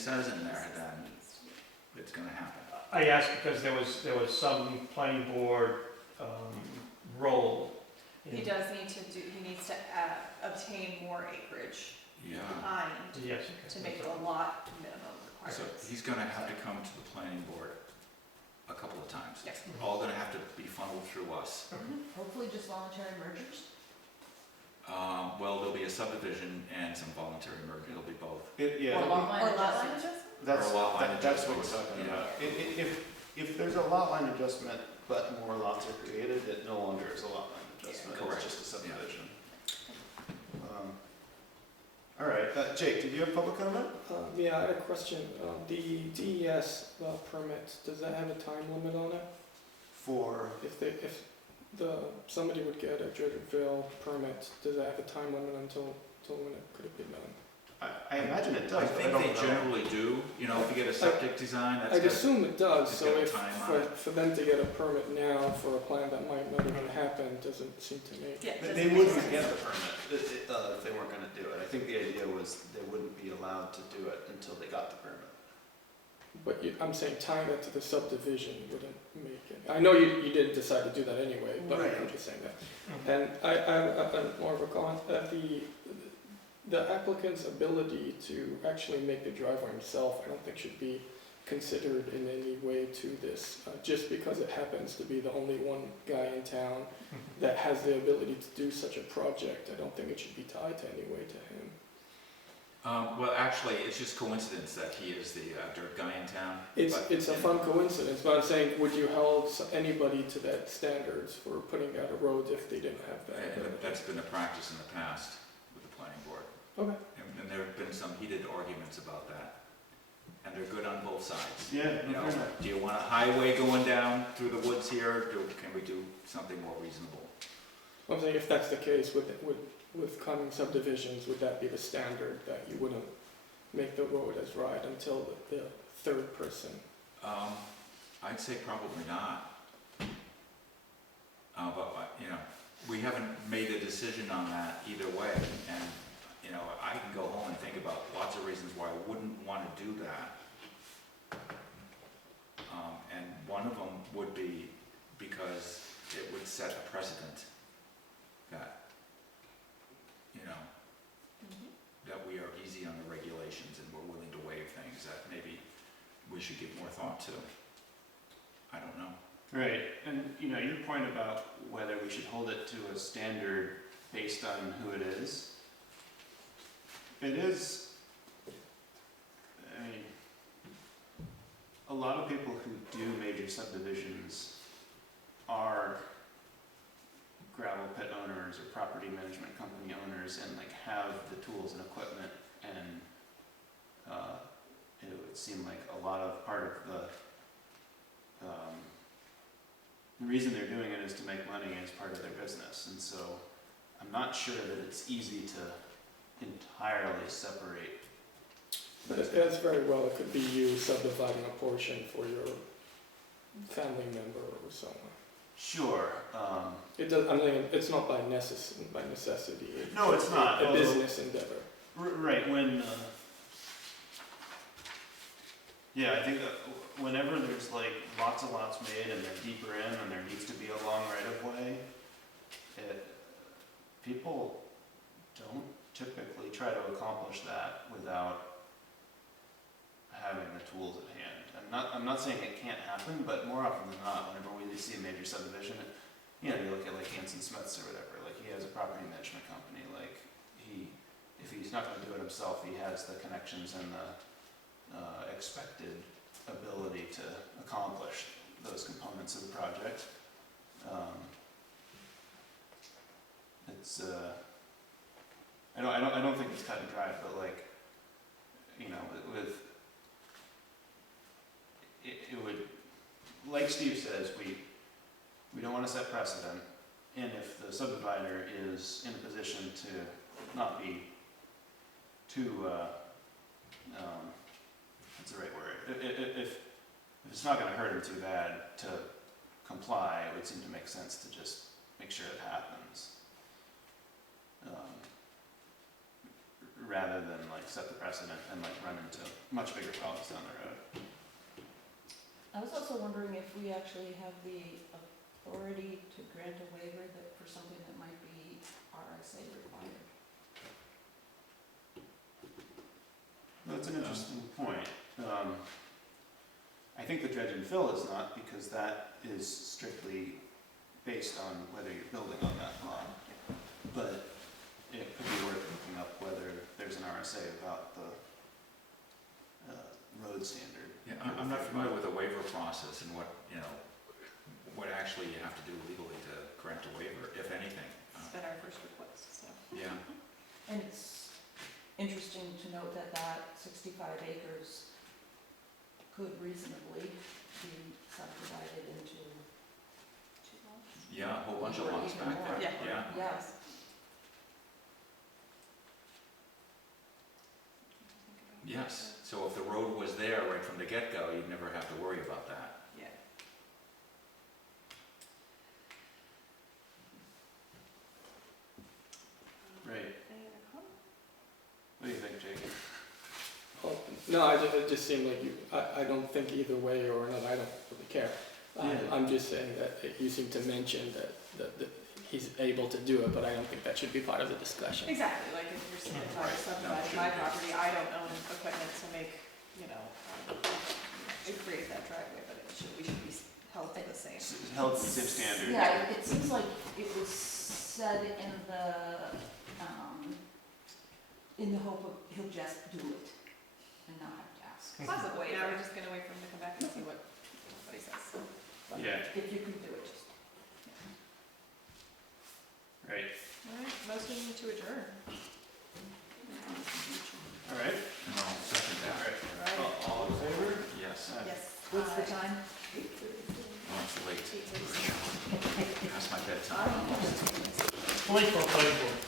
says in there, then it's gonna happen. I asked because there was some planning board role. He does need to he needs to obtain more acreage Yeah. behind Yes. to make it a lot minimum So requirements. he's gonna have to come to the planning board a couple of times. Yes. All gonna have to be funneled through us. Hopefully just voluntary mergers. Well, there'll be a subdivision and some voluntary merger, it'll be both. Or lot line Or lot line adjustments. adjustment? Or a lot line That's what we're adjustments, talking yeah. about. If there's a lot line adjustment, but more lots are created, it no longer is a lot line adjustment, Correct. it's just a subdivision. All right, Jake, did you have public comment? Yeah, I had a question. The DES permit, does that have a time limit on it? For, If somebody would get a Dredgerville permit, does that have a time limit until when it could have been done? I imagine it does, I but I think don't they know. generally do, you know, if you get a septic design, that's I'd got, assume it does, it's so got a if, time on it. for them to get a permit now for a plan that might not even happen, doesn't seem to me. Yeah. They wouldn't get the permit if they weren't gonna do it. I think the idea was they wouldn't be allowed to do it until they got the permit. But I'm saying tying that to the subdivision wouldn't make it. I know you didn't decide to do that anyway, but Right. I'm just saying that. And I have more of a comment that the applicant's ability to actually make the driveway himself, I don't think should be considered in any way to this. Just because it happens to be the only one guy in town that has the ability to do such a project, I don't think it should be tied to any way to him. Well, actually, it's just coincidence that he is the dirt guy in town. but- It's a fun coincidence, but I'm saying, would you hold anybody to that standards for putting out a road if they didn't have that? And that's been the practice in the past with the planning board. Okay. And there have been some heated arguments about that. And they're good on both sides. Yeah, You know, do you want a highway going down through the woods here, or can we do something more reasonable? I'm saying if that's the case with coming subdivisions, would that be the standard that you wouldn't make the road as wide until the third person? I'd say probably not. But, you know, we haven't made a decision on that either way. And, you know, I can go home and think about lots of reasons why I wouldn't want to do that. And one of them would be because it would set a precedent that, you know, that we are easy on the regulations and we're willing to waive things that maybe we should give more thought to. I don't know. Right, and you know, your point about whether we should hold it to a standard based on who it is, I mean, a lot of people who do major subdivisions are gravel pit owners or property management company owners and like have the tools and equipment, and it would seem like a lot of part of the reason they're doing it is to make money as part of their business. And so I'm not sure that it's easy to entirely separate. But as very well, it could be you subdividing a portion for your family member or someone. Sure. It does. I mean, it's not by necessity. No, it's not. A business endeavor. Right, when, yeah, I think that whenever there's like lots of lots made and they're deeper in and there needs to be a long right of way, people don't typically try to accomplish that without having the tools at hand. I'm not saying it can't happen, but more often than not, whenever we see a major subdivision, you know, you look at like Hanson Smith's or whatever, like he has a property management company, like if he's not gonna do it himself, he has the connections and the expected ability to accomplish those components of the project. I don't think it's cut and dried, but like, you know, it would, like Steve says, we don't want to set precedent, and if the subdivider is in a position to not be too, what's the right word? If it's not going to hurt him too bad to comply, it would seem to make sense to just make sure it happens, rather than like set the precedent and like run into much bigger problems down the road. I was also wondering if we actually have the authority to grant a waiver that, for something that might be RSA required. Well, that's an interesting point. I think the dredge and fill is not, because that is strictly based on whether you're building on that lot. But it could be worth looking up whether there's an RSA about the road standard. Yeah, I'm not familiar with the waiver process and what, you know, what actually you have to do legally to grant a waiver, if anything. It's been our first request, so. Yeah, And it's interesting to note that that 65 acres could reasonably be subdivided into, Two lots? yeah, a whole bunch of Or lots even back more. there, Yeah. yeah. yes. Yes, so if the road was there right from the get-go, you'd never have to worry about that. Yeah. Right. Any other comments? What do you think, Jake? Oh, no, it just seemed like you, I don't think either way or another, I don't really care. Yeah. I'm just saying that you seem to mention that he's able to do it, but I don't think that should be part of the discussion. Exactly, like if you're saying if I was Right. subdividing No, my shouldn't be. property, I don't own equipment to make, you know, to create that driveway, but we should be held to the same. Held to the same standard. Yeah, it seems like it was said in the hope of he'll just do it and not have to ask. Possibly, now we're just gonna wait for him to come back and see what he says. But Yeah. if you can do it, just. Right. Alright, motion to adjourn. All right. And I'll second All that, right. Alright, All in favor? yes. yes. What's the time? Oh, it's late, 8:37. past my bedtime. Late for a planning board